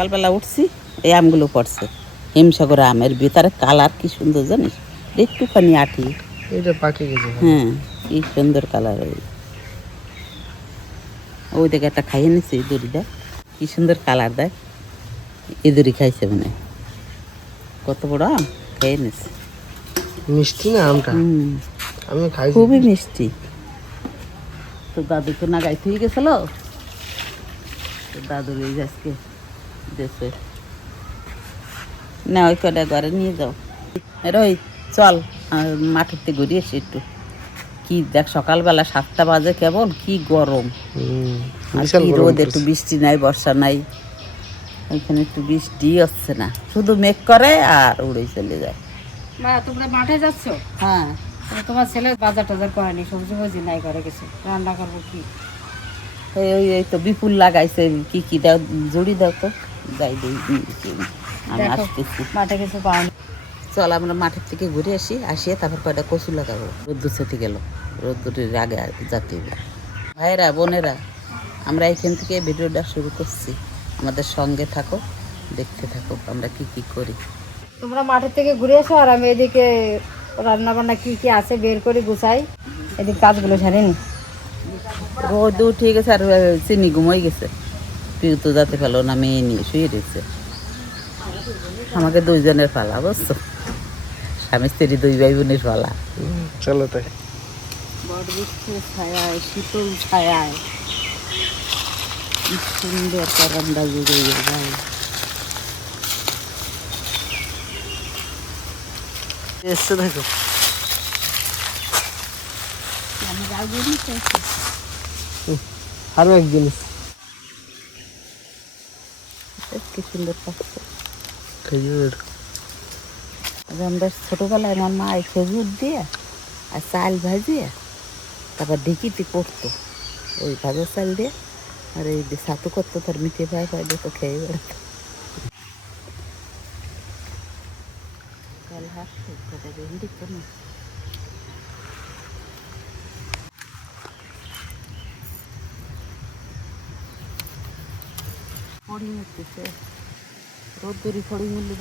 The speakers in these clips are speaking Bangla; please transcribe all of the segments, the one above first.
সকালবেলা উঠছি এই আমগুলো পড়ছে। হিমসাগর আমের ভিতরে কালার কি সুন্দর জানিস? একটুখানি আঠি এটা পাকে গেছে। হ্যাঁ কি সুন্দর কালার ওই। ওই দেখে একটা খাইয়ে নিছি নিছে ইঁদুরিটা কি সুন্দর কালার দেয় ইঁদুরি খাইছে মানে কত বড় আম? খেয়ে নিছে। মিষ্টি না আমটা? আমি খাই খুবই মিষ্টি। তো দাদু তো না গাইতে হয়ে গেছিল। তো দাদুর এই যে আজকে। দেশে না ওই কটা ঘরে নিয়ে যাও। রই চল আর মাঠের এসে একটু। কি দেখ সকালবেলা সাতটা বাজে কেবল কি গরম। হুম, আর বিশাল কি গরম রোদ একটু বৃষ্টি নাই বর্ষা নাই। ওইখানে একটু বৃষ্টি হচ্ছে না। শুধু মেঘ করে আর উড়ে চলে যায়। মা তোমরা মাঠে যাচ্ছ? হ্যাঁ। তোমার ছেলে বাজার টাজার করেনি সবজি ফবজি নাই করে কিছু। রান্না করব কি? এই ওই তো বিপুল লাগাইছে কি কি দাও জড়ি দাও তো। যাই দিই দিই, আমি দেখো। আসতেছি। মাঠে কিছু পাওনি চল আমরা মাঠের থেকে ঘুরে আসি আসিয়ে তারপর কয়টা কচু লাগাবো। রোদ্দুর সেটে গেল। রোদ্দুরের আগে যাতে ভাইরা বোনেরা আমরা এখান থেকে ভিডিওটা শুরু করছি। আমাদের সঙ্গে থাকো দেখতে থাকো আমরা কি কি করি। তোমরা মাঠের থেকে ঘুরে এসো আর আমি এদিকে রান্না বান্না কি কি আছে বের করে গুছাই। এদিকে কাজগুলো সারি নি। রোদ উঠে গেছে আর চিনি ঘুমাই গেছে। পিউ তো যাতে ফেলো না মেয়ে নিয়ে শুয়ে রয়েছে। আমাকে দুইজনের পালা বুঝছ? স্বামী স্ত্রী দুই ভাই বোনের পালা। চলো তাই। ছায়ায় শীতল ছায়ায়। সুন্দর কারান্দা জুড়ে যায় এসছে দেখো। আরও এক জিনিস। কি সুন্দর পাচ্ছে খেজুর। আগে আমরা ছোটোবেলায় আমার মা এই খেজুর দিয়ে আর চাল ভাজিয়ে তারপর ঢেকিতে করতো। ওই ভাজা চাল দিয়ে আর এই যে ছাতু করতো তার মিঠে ভাই পায় তো খেয়ে বেড়াতো। কাল হাসছে কটা ভেন্ডি তো ফড়ি উঠতেছে রোদ্দুরি ফড়ি বলে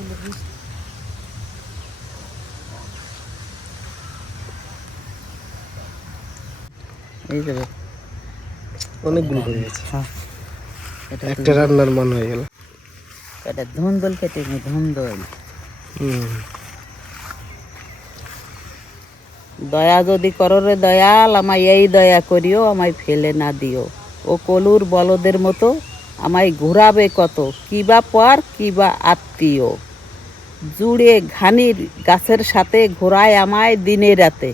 এই যাবে অনেকগুলো হয়ে গেছে। হ্যাঁ। একটা রান্নার মান হয়ে গেল। এটা ধুন্দল নি ধুন্দল। দয়া যদি করো রে দয়াল আমায় এই দয়া করিও আমায় ফেলে না দিও। ও কলুর বলদের মতো আমায় ঘুরাবে কত? কিবা পর কিবা আত্মীয়। জুড়ে ঘানির গাছের সাথে ঘোরায় আমায় দিনে রাতে।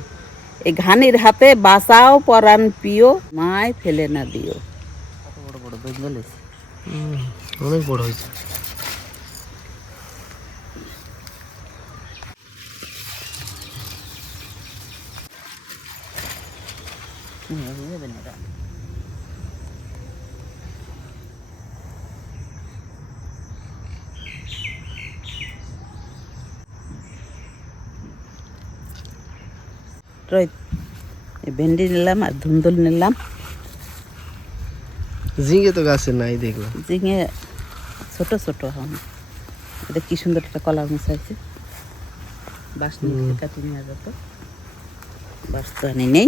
এই ঘানির হাতে বাঁচাও পরাণ পিও মায় ফেলে না দিও। কত বড় বড় বেঙ্গল হুম, অনেক বড় হয়েছে। রোহিত ভেন্ডি নিলাম আর ধুন্দল নিলাম। ঝিঙে তো গাছে নাই দেখলাম। ঝিঙে ছোট ছোট হন এটা কি সুন্দর একটা কলা মিশাইছে বাস নিয়ে কাটি নিয়ে যেত বাস তো আনি নেই।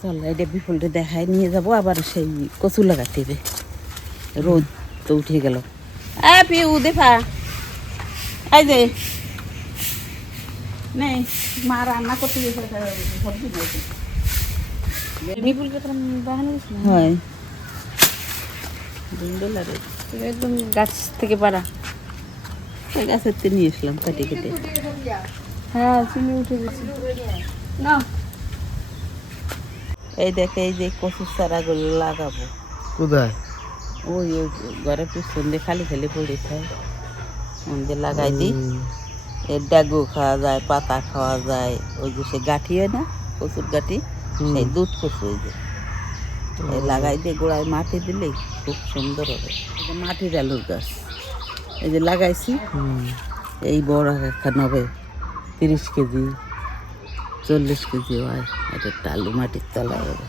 চল এটা বিপুলটা দেখায় নিয়ে যাব আবার সেই কচু লাগাতে হবে। রোদ তো উঠে গেল। এ পিউ দেখা এই যে নেই মা রান্না করতে গেছে সবজি হয়। একদম গাছ থেকে পারা গাছের তো নিয়ে এসলাম কাটি কেটে। হ্যাঁ চিনি উঠে গেছে। না এই দেখে এই যে কচুর চারাগুলো লাগাবো। কোথায়? ওই ওই ঘরের পিছন দিয়ে খালি খালি পড়ে খায় মধ্যে লাগাই দিই। এর ডাগু খাওয়া যায় পাতা খাওয়া যায় ওই যে সে গাঠি হয় না কচুর গাঠি সেই দুধ কচু ওই যে। লাগাই দিয়ে গোড়ায় মাটি দিলেই খুব সুন্দর হবে। মাটির আলুর গাছ। এই যে লাগাইছি এই বড় একখান হবে তিরিশ কেজি চল্লিশ কেজি হয় এটা আলু মাটির তলায় হবে।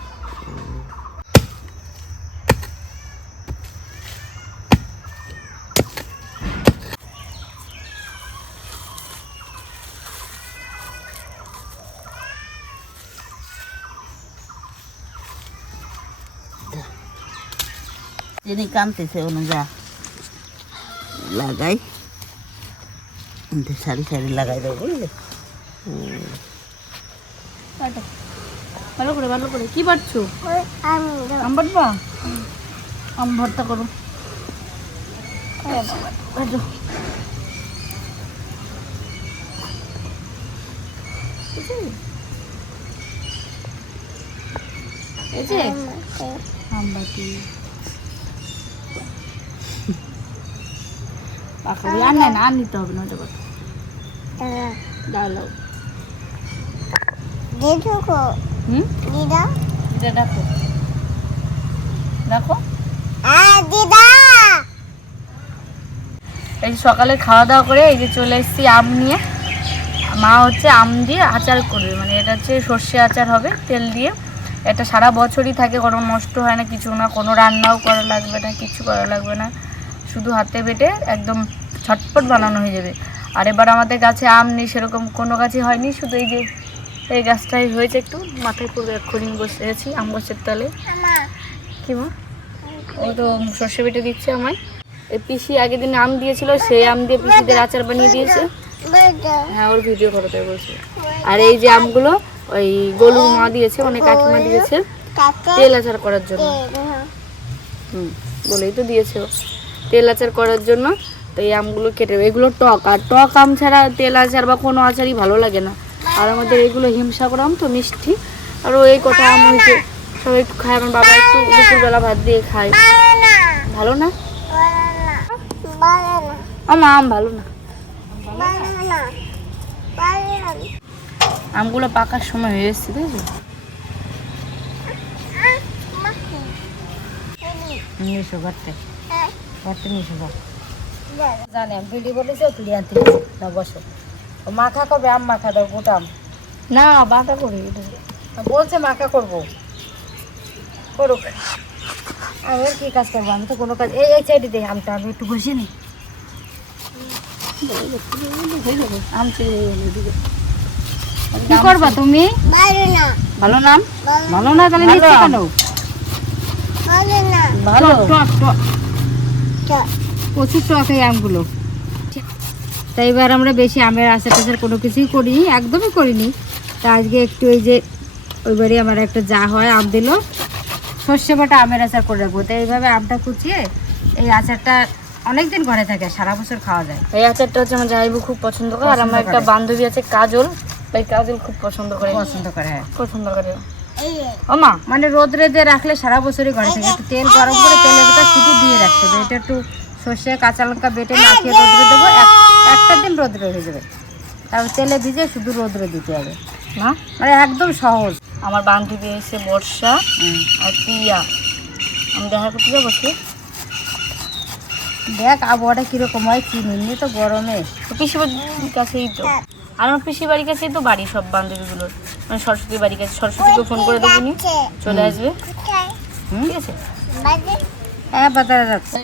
যিনি কানতেছে অনুযা লাগাই। সারি সারি লাগাই দেবো বুঝলে? ভালো করে ভালো করে। কি পারছ আম বাটবা? আম ভর্তা করো। এই যে? আম বাটি। পাকড়ি আর না নিতে হবে না ওটা কথা ডালো হুম? দিদা ডাকো। ডাকো। এই সকালে খাওয়া দাওয়া করে এই যে চলে এসেছি আম নিয়ে। মা হচ্ছে আম দিয়ে আচার করবে মানে এটা হচ্ছে সর্ষে আচার হবে তেল দিয়ে। এটা সারা বছরই থাকে কোনো নষ্ট হয় না কিছু না কোনো রান্নাও করা লাগবে না কিছু করা লাগবে না। শুধু হাতে বেটে একদম ছটপট বানানো হয়ে যাবে। আর এবার আমাদের গাছে আম নেই, সেরকম কোনো গাছে হয়নি, শুধু এই যে এই গাছটাই হয়েছে একটু। মাথায় পুরো এক্ষুনি বসে আছি আম গাছের তলে। কি মা? ও তো সর্ষে বেটে দিচ্ছে আমায়। এই পিসি আগের দিন আম দিয়েছিল সেই আম দিয়ে পিসিদের আচার বানিয়ে দিয়েছে। হ্যাঁ ওর ভিডিও করতে বলছে। আর এই যে আমগুলো, ওই গোলু মা দিয়েছে মানে কাকিমা দিয়েছে তেল আচার করার জন্য। হুম, বলেই তো দিয়েছে। তেল আচার করার জন্য। তো এই আমগুলো কেটে এগুলো টক, আর টক আম ছাড়া তেল আচার বা কোনো আচারই ভালো লাগে না। আর আমাদের এগুলো হিমসাগর আম তো মিষ্টি। আর এই কটা আম হয়েছে, সবাই একটু খায়। আমার বাবা একটু দুপুরবেলা ভাত দিয়ে খায়। ভালো না? আমার আম ভালো না। আমগুলো পাকার সময় হয়ে এসছে বুঝলি নিয়ে এসো ঘরতে। ঘরতে নিয়ে এসো ঘর। বিড়ি বলেছি তুলি আনতে না বসো। মাখা করবে আম মাখা দাও গোটা আম। না বাঁকা করি বলছে মাখা করব। করুক। আমি আর কি কাজ করব? আমি তো কোনো কাজ এই এই সাইডে দে আমটা আমি একটু বসি নি কি করবা তুমি? ভালো নাম ভালো না তাহলে ভালো। কেন? ভালো টক টক প্রচুর টক এই আমগুলো। তাই এবার আমরা বেশি আমের আচার টাচার কোনো কিছুই করিনি একদমই করিনি। তা আজকে একটু এই যে ওইবারই আমার একটা যা হয় আম দিল। সর্ষে বাটা আমের আচার করে রাখব। তো এইভাবে আমটা কুচিয়ে এই আচারটা অনেক দিন ঘরে থাকে সারা বছর খাওয়া যায়। এই আচারটা হচ্ছে আমার জামাইবু খুব পছন্দ করে আর আমার একটা বান্ধবী আছে কাজল ওই কাজল খুব পছন্দ করে। পছন্দ করে। পছন্দ করে। ও মা মানে রোদ্রে দিয়ে রাখলে সারা বছরই ঘরে থাকে একটু তেল গরম করে তেলের ভেতর শুধু দিয়ে রাখতে হবে। এটা একটু সর্ষে কাঁচা লঙ্কা বেটে মাখিয়ে রোদ্রে দেবো এক- একটা দিন রোদ্রে হয়ে যাবে। তারপর তেলে ভিজে শুধু রোদ্রে দিতে হবে। না মানে একদম সহজ। আমার বান্ধবী এসে বর্ষা আর পিয়া আমি দেখা করতে যাব কি? দেখ আবহাওয়াটা কীরকম হয় চিনি তো গরমে। পিসি বাড়ির কাছেই তো আমার পিসি বাড়ির কাছেই তো বাড়ি সব বান্ধবীগুলোর। মানে সরস্বতী বাড়ির কাছে সরস্বতীকে ফোন করে দেবো নি। চলে আসবে। ঠিক আছে। হ্যাঁ বাজারে যাচ্ছে।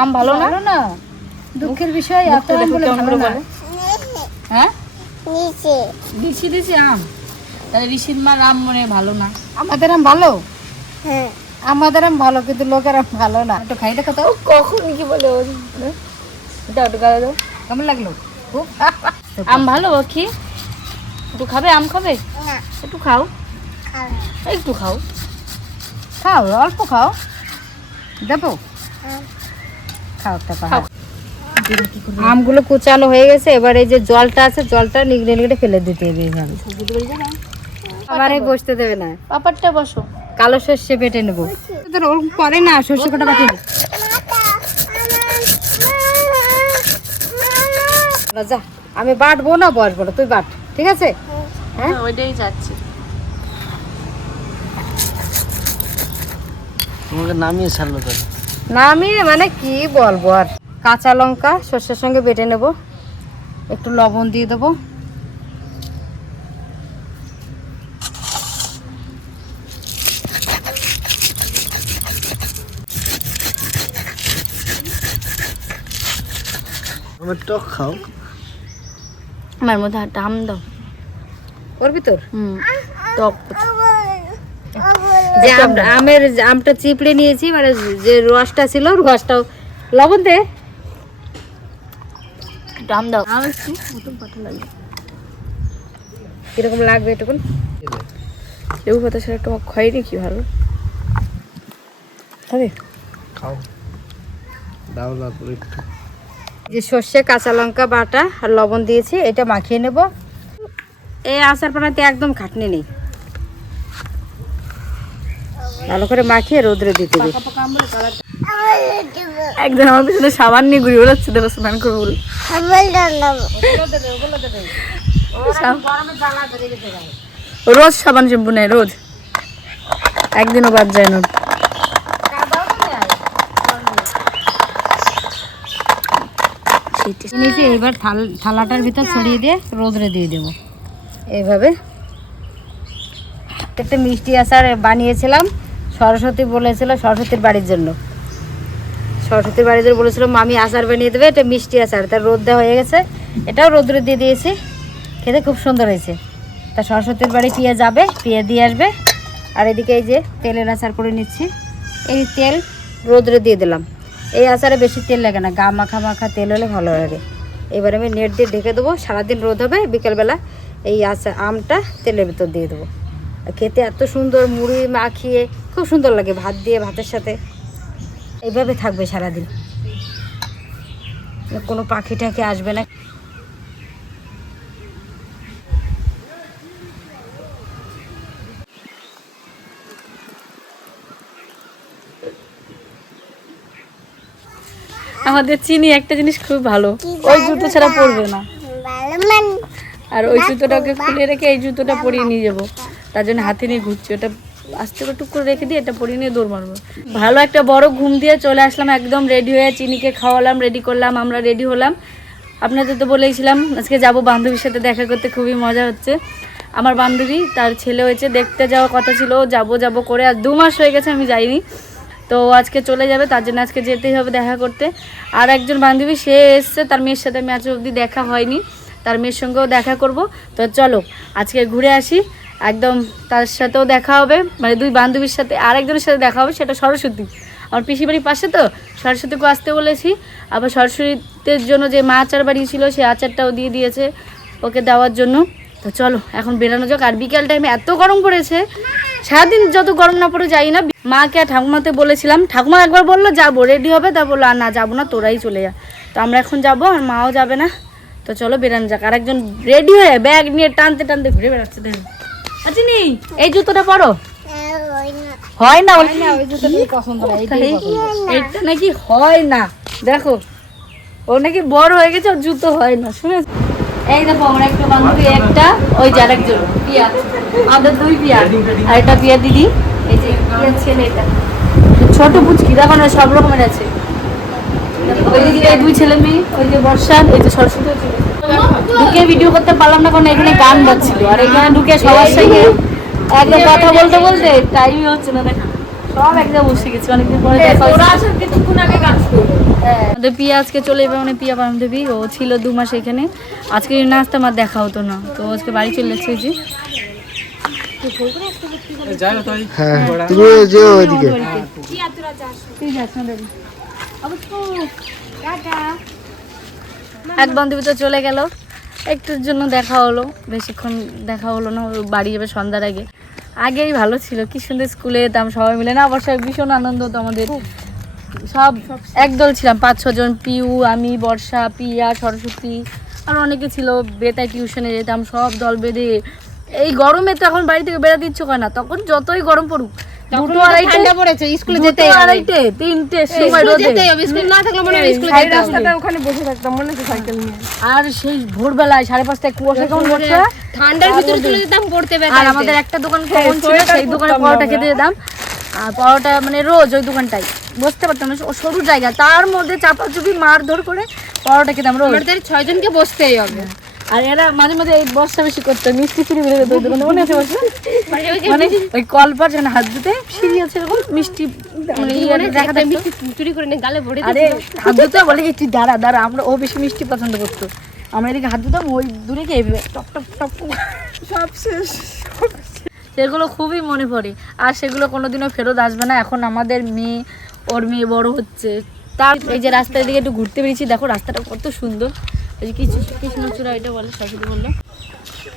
আম ভালো না? ভালো না। দুঃখের বিষয় এত আমগুলো কেমন ভালো না। বলে? হ্যাঁ? ঋষি দিয়েছে আম। তাহলে ঋষির মার আম মনে ভালো না। আমাদের আম ভালো? হ্যাঁ। আমাদের আম ভালো কিন্তু লোকের আম ভালো না। একটু খাই দেখো তো। ও কখন কি বলে দাও একটু দাও। কেমন লাগল? খুব আম ভালো ও কি একটু খাবে? আম খাবে? একটু খাও। একটু খাও। খাও অল্প খাও। দেবো? খাও একটা খাও। আমগুলো কুচানো হয়ে গেছে এবার এই যে জলটা আছে জলটা নিগড়ে নিগড়ে ফেলে দিতে হবে এইভাবে আবার বসতে দেবে না। পাপারটা বসো। কালো সর্ষে বেটে নেব। ওরকম করে না সর্ষে কটা বাটি নে। না, যা আমি বাটবো না বসবো না তুই বাট ঠিক আছে? হ্যাঁ? ওইটাই যাচ্ছে। তোমাকে নামিয়ে ছাড়লো তাহলে? না আমি মানে কি বলব আর? কাঁচা লঙ্কা সর্ষের সঙ্গে বেটে নেব। একটু লবণ দিয়ে দেবো। টক খাও। আমার মধ্যে একটা আম দাও। ওর ভিতর? হুম টক। যে আম- আমের যে আমটা চিপড়ে নিয়েছি মানে যে রসটা ছিল রসটাও। লবণ দে। একটু আম দাও। কীরকম লাগবে এটুকুন? লেবু পাতা ছাড়া টক হয়নি কি ভালো। হবে খাও। দাও তারপর একটু। যে সর্ষে, কাঁচা লঙ্কা, বাটা আর লবণ দিয়েছি, এটা মাখিয়ে নেব। এই আচার পানাতে একদম খাটনি নেই। ভালো করে মাখিয়ে রোদ্রে দিতে দিই একদিন আমার পিছনে সাবান নিয়ে ঘুরে বেড়াচ্ছে দেখো স্নান করব বলে। রোজ সাবান শ্যাম্পু নেয়, রোজ। একদিনও বাদ যায় না। নিয়েছি এবার থালাটার ভিতর ছড়িয়ে দিয়ে রোদ্রে দিয়ে দেবো। এইভাবে। একটা মিষ্টি আচার বানিয়েছিলাম। সরস্বতী বলেছিল সরস্বতীর বাড়ির জন্য। সরস্বতীর বাড়ির জন্য বলেছিল, মামি আচার বানিয়ে দেবে, এটা মিষ্টি আচার। তার রোদ দেওয়া হয়ে গেছে। এটাও রোদ্রে দিয়ে দিয়েছি। খেতে খুব সুন্দর হয়েছে। তা সরস্বতীর বাড়ি পিয়ে যাবে পিয়ে দিয়ে আসবে। আর এদিকে এই যে তেলের আচার করে নিচ্ছি। এই তেল রোদ্রে দিয়ে দিলাম। এই আচারে বেশি তেল লাগে না। গা মাখা মাখা তেল হলে ভালো লাগে। এবার আমি নেট দিয়ে ঢেকে দেবো। সারাদিন রোদ হবে, বিকেলবেলা এই আচার আমটা তেলের ভিতর দিয়ে দেবো। খেতে এত সুন্দর মুড়ি মাখিয়ে, খুব সুন্দর লাগে ভাত দিয়ে, ভাতের সাথে। এইভাবে থাকবে সারাদিন। কোনো পাখি টাখি আসবে না। আমাদের চিনি একটা জিনিস খুব ভালো। ওই জুতো ছাড়া পরবে না। আর ওই জুতোটাকে খুলে রেখে এই জুতোটা পরিয়ে নিয়ে যাব। তার জন্য হাতে নিয়ে ঘুরছি ওটা আস্তে করে টুক করে রেখে দিয়ে এটা পরিয়ে নিয়ে দৌড় মারবো। ভালো একটা বড় ঘুম দিয়ে চলে আসলাম একদম রেডি হয়ে চিনিকে খাওয়ালাম রেডি করলাম আমরা রেডি হলাম। আপনাদের তো বলেইছিলাম আজকে যাব বান্ধবীর সাথে দেখা করতে খুবই মজা হচ্ছে। আমার বান্ধবী তার ছেলে হয়েছে দেখতে যাওয়ার কথা ছিল যাব যাব করে আর দু মাস হয়ে গেছে আমি যাইনি। তো আজকে চলে যাবে, তার জন্য আজকে যেতেই হবে দেখা করতে। আর একজন বান্ধবী, সে এসছে, তার মেয়ের সাথে আমি আজ অবধি দেখা হয়নি। তার মেয়ের সঙ্গেও দেখা করব। তো চলো, আজকে ঘুরে আসি। একদম তার সাথেও দেখা হবে। মানে দুই বান্ধবীর সাথে আর একজনের সাথে দেখা হবে, সেটা সরস্বতী। আমার পিসি বাড়ির পাশে তো সরস্বতীকেও আসতে বলেছি। আবার সরস্বতীর জন্য যে মা আচার বাড়িয়েছিল সেই আচারটাও দিয়ে দিয়েছে ওকে দেওয়ার জন্য। তো চলো এখন বেরানো যাক। আর বিকেল টাইমে এত গরম পড়েছে। সারাদিন যত গরম না পড়ে যাই না। মাকে আর ঠাকুমাতে বলেছিলাম ঠাকুমা একবার বলল যাব রেডি হবে? তা বলল আর না যাব না তোরাই চলে যা। তো আমরা এখন যাব আর মাও যাবে না। তো চলো বেরানো যাক। আর একজন রেডি হয়ে ব্যাগ নিয়ে টানতে টানতে ঘুরে বেড়াচ্ছে দেখো। আচ্ছা নি এই জুতোটা পরো। হয় না এটা নাকি হয় না। দেখো ও নাকি বড় হয়ে গেছে ওর জুতো হয় না শুনে এই দেখো, আমার একটা বান্ধবী, একটা, ওই যে আরেকজন, পিয়া। দুই পিয়া, আর এটা পিয়া দিদি, এই যে পিয়ার ছেলে এটা। ছোট পুচকি, দেখো না, সব রকমের আছে। দুই ছেলে মেয়ে, ওই যে বর্ষা এই যে সরস্বতী। ঢুকে ভিডিও করতে পারলাম না এখানে আর এখানে ঢুকে সবার সঙ্গে কথা বলতে বলতে টাইমই হচ্ছে না, দেখা। সব এক জায়গায় বসে গেছে অনেকদিন পরে দেখা হচ্ছে। হ্যাঁ, আমাদের পিয়া আজকে চলে যাবে মানে পিয়া বান্ধবী ও ছিল দু মাস এখানে। আজকে যদি না আসতাম আর দেখা হতো না তো আজকে বাড়ি চলে যাচ্ছে যে। হ্যাঁ তুমি যেও ওইদিকে এক বান্ধবী তো চলে গেল। একটুর জন্য দেখা হলো বেশিক্ষণ দেখা হলো না বাড়ি যাবে সন্ধ্যার আগে। আগেই ভালো ছিল। কি সুন্দর স্কুলে যেতাম সবাই মিলে। না বর্ষায় ভীষণ আনন্দ হতো আমাদের। সব একদল ছিলাম, পাঁচ ছজন পিউ, আমি, বর্ষা, পিয়া, সরস্বতী, আর অনেকে ছিল। বেতায় টিউশনে যেতাম, সব দল বেঁধে। এই গরমে তো এখন বাড়ি থেকে বেড়াতে ইচ্ছে করে না। তখন যতই গরম পড়ুক দুটো আড়াইটে? ঠান্ডা পড়েছে স্কুলে দুটো যেতে আড়াইটে তিনটে সময় রোদে। স্কুল না থাকলে মনে হয় স্কুলে যেতে হবে। আর সেই ভোরবেলায় সাড়ে পাঁচটায় কুয়াশা কেমন পড়ছে? ঠান্ডার ভিতরে চলে যেতাম পড়তে আর আমাদের একটা দোকান কমন ছিল সেই দোকানে পরোটা খেতে যেতাম। আর পরোটা মানে রোজ ওই দোকানটাই বসতে পারতাম না সরু জায়গা। তার মধ্যে চাপা চাপাচুপি মারধর করে পরোটা খেতাম রোজ। আমাদের ছয় জনকে বসতেই হবে। আর এরা মাঝে মাঝে এই বস্তা বেশি করতো মিষ্টি ফিরি বেড়ে যেত দোকানে মনে আছে বসে মানে ওই কলপার যেখানে হাত দিতে সিঁড়ি আছে এরকম মিষ্টি মানে ইয়ে দেখা থাকতো। চুরি করে গালে ভরে আরে হাত দিতে বলে যে তুই দাঁড়া দাঁড়া আমরা ও বেশি মিষ্টি পছন্দ করতো। আমরা এদিকে হাত দিতাম ওই দূরে গিয়ে টপ টপ টপ সব শেষ সেগুলো খুবই মনে পড়ে। আর সেগুলো কোনোদিনও ফেরত আসবে না। এখন আমাদের মেয়ে ওর মেয়ে বড় হচ্ছে। তার এই যে রাস্তার দিকে একটু ঘুরতে পেরেছি দেখো রাস্তাটা কত সুন্দর। ওই যে কিছু কৃষ্ণচূড়া এটা বলে শাশুড়ি বলল।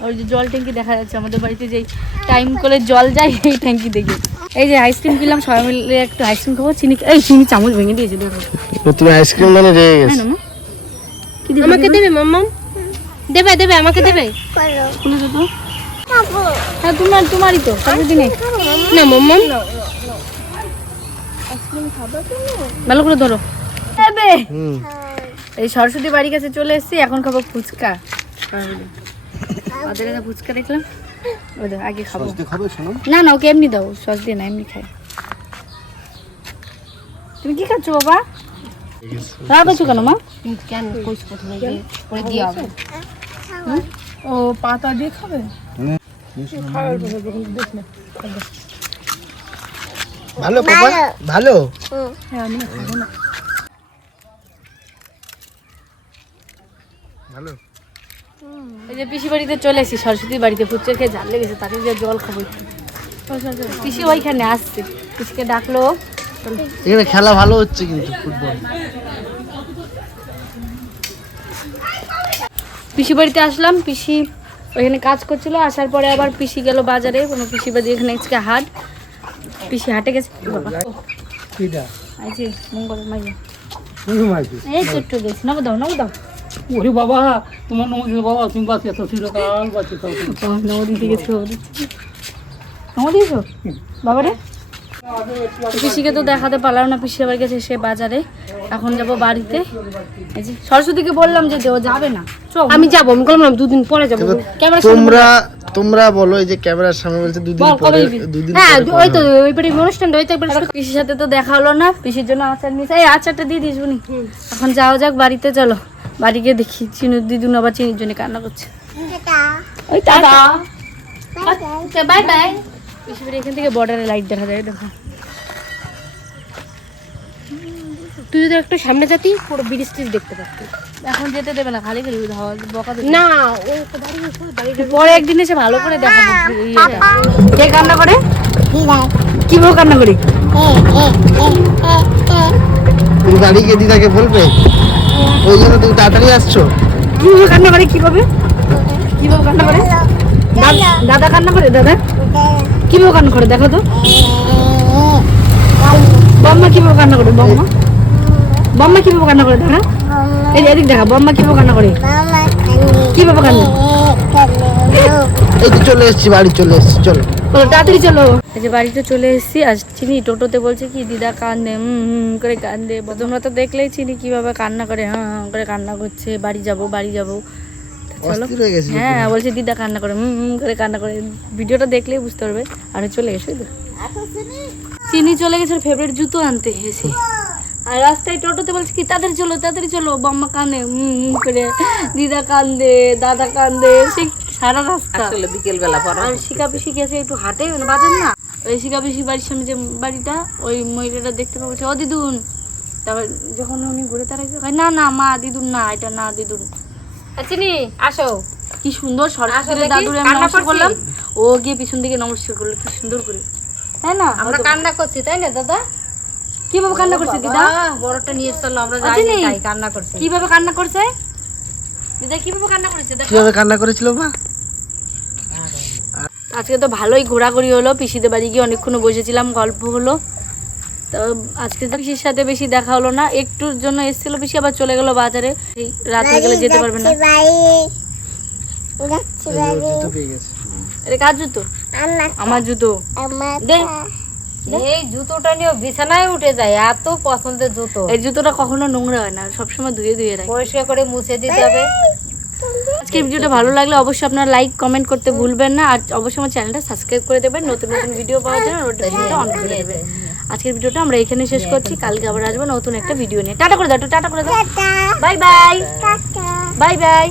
আর ওই যে জল ট্যাঙ্কি দেখা যাচ্ছে আমাদের বাড়িতে যেই টাইম করে জল যায় এই ট্যাঙ্কি দেখে। এই যে আইসক্রিম কিনলাম সবাই মিলে একটু আইসক্রিম খাব চিনি এই চিনি চামচ ভেঙে দিয়েছে দেখো। তুমি আইসক্রিম মানে রেগে হ্যাঁ গেছে। আমাকে দেবে মাম্মাম দেবে দেবে আমাকে দেবে। তো হ্যাঁ তোমার তোমারই তো সবই দিনে। না মাম্মাম ভালো করে ধরো। দেবে। হুম। এই সরস্বতী বাড়ির কাছে চলে এসেছি এখন খাব ফুচকা। ওদের কাছে ফুচকা দেখলাম। ওদের আগে খাব। খাবে শোনো। না না ওকে এমনি দাও সস দিয়ে না এমনি খাই। তুমি কি খাচ্ছ বাবা? কেন মা? কেন? নাই করে দিয়ে হবে। ও পাতা দিয়ে খাবে? ভালো ভালো ভালো? এই যে পিসি বাড়িতে চলে এসেছি সরস্বতী বাড়িতে ফুচকা খেয়ে ঝাল লেগেছে তাকে যে জল খাব। পিসি ওইখানে আসছে পিসিকে ডাকলো। এখানে খেলা ভালো হচ্ছে কিন্তু ফুটবল। পিসি বাড়িতে আসলাম পিসি ওইখানে কাজ করছিল আসার পরে আবার পিসি গেল বাজারে কোনো পিসি বাড়ি এখানে আজকে হাট। পিসি হাটে গেছে বাবা? মঙ্গল মাইয়া। এই ছোট্ট গেছি নব দাও নব দাও। ওরে বাবা তোমার নমস্কার বাবা তুমি বাঁচিয়ে তো চিরকাল বাঁচিয়ে থাকো তুমি। নব দিতে গেছি। নব দিয়েছ? বাবা রে। পিসিকে তো দেখাতে পারলাম না পিসি আবার গেছে সে বাজারে। এখন যাব বাড়িতে। এই যে সরস্বতীকে বললাম যে ও যাবে না। আমি যাব আমি বললাম দুদিন পরে যাব। ক্যামেরা তোমরা তোমরা বলো এই যে ক্যামেরার সামনে বলছে দুদিন পরে দুদিন হ্যাঁ ওই তো ওই বাড়ি অনুষ্ঠানটা ওই তো একবার পিসির সাথে তো দেখা হলো না। পিসির জন্য আচার নিয়েছে। এই আচারটা দিয়ে দিস উনি এখন যাও যাক বাড়িতে চলো। বাড়ি গিয়ে দেখি চিনু দিদুন আবার চিনির জন্য কান্না করছে। ওই টাটা। বাই বাই পিসি বাড়ি এখান থেকে বর্ডারে লাইট দেখা যায় দেখো। তুই যদি একটু সামনে যাতি পুরো ব্রিজ টিজ দেখতে পারতি। এখন যেতে দেবে না খালি খালি হাওয়া বকা দেবে। না ওই পরে একদিন এসে ভালো করে দেখাবো ইয়েটা। কে কান্না করে? কীভাবে কান্না করি? বাড়ি গিয়ে দিদাকে বলবে? ওই জন্য তুমি তাড়াতাড়ি আসছো? কীভাবে কান্না করে কীভাবে কীভাবে কান্না করে? দাদা- দাদা কান্না করে দাদা? কীভাবে কান্না করে দেখো তো। বম্মা কীভাবে কান্না করে বম্মা? বম্মা কীভাবে কান্না করে দেখা এই যে এদিক দেখা বম্মা কীভাবে কান্না করে? কীভাবে কান্না এই তো চলে এসেছি বাড়ি চলে এসেছি চলো। বলো তাড়াতাড়ি চলো। এই যে বাড়িতে চলে এসেছি আর চিনি টোটোতে বলছে কি দিদা কান্দে হুম করে কান্দে। তোমরা তো দেখলেই চিনি কীভাবে কান্না করে হ্যাঁ হ্যাঁ করে কান্না করছে বাড়ি যাব বাড়ি যাব। চলো। হয়ে হ্যাঁ বলছে দিদা কান্না করে হুম হুম করে কান্না করে। ভিডিওটা দেখলেই বুঝতে পারবে। আর চলে গেছে চিনি চলে গেছে ফেভারিট জুতো আনতে এসে আর রাস্তায় টোটোতে বলছে কি তাড়াতাড়ি চলো তাড়াতাড়ি চলো। বাম্মা কান্দে হুম হুম করে দিদা কান্দে দাদা কান্দে। সে সারা রাস্তা। আসলে বিকেল বেলা পর আর শিকা পিসি গেছে একটু হাটে মানে বাজার না? ওই শিকা পিসি বাড়ির সামনে যে বাড়িটা ওই মহিলাটা দেখতে পাবো। ও দিদুন। তারপর যখন উনি ঘুরে তারাইছে না না মা দিদুন না এটা না দিদুন। চিনি আসো। কি সুন্দর সরস্বতী দেখি, দাদুরে আমি নমস্কার করলাম। ও গিয়ে পিছন দিকে নমস্কার করল কি সুন্দর করে। তাই না? আমরা কান্না করছি তাই না দাদা? কীভাবে কান্না করছে দিদা? বড়টা নিয়ে চলো আমরা যাই তাই কান্না করছি। কীভাবে কান্না করছে? দিদা কীভাবে কান্না করেছে কীভাবে কান্না করেছিল মা? আজকে তো ভালোই ঘোরাঘুরি হলো পিসিদের বাড়ি গিয়ে অনেকক্ষণ বসেছিলাম গল্প হলো। তো আজকে তো পিসির সাথে বেশি দেখা হলো না একটুর জন্য এসেছিল পিসি আবার চলে গেল বাজারে। এই রাত হয়ে গেলে যেতে পারবে না। জুতো পেয়ে গেছে। এটা কার জুতো? আমার জুতো। এই জুতোটা নিয়ে বিছানায় উঠে যায় এত পছন্দের জুতো। এই জুতোটা কখনো নোংরা হয় না সবসময় ধুয়ে ধুয়ে রাখে। পরিষ্কার করে মুছে দিতে হবে। আজকের ভিডিওটা ভালো লাগলে অবশ্যই আপনারা লাইক কমেন্ট করতে ভুলবেন না। আর অবশ্যই আমার চ্যানেলটা সাবস্ক্রাইব করে দেবেন। নতুন নতুন ভিডিও পাওয়ার জন্য নোটিফিকেশনটা অন করে দেবেন। আজকের ভিডিওটা আমরা এখানে শেষ করছি। কালকে আবার আসব নতুন একটা ভিডিও নিয়ে। টাটা করে দাও টাটা করে দাও। Bye bye bye bye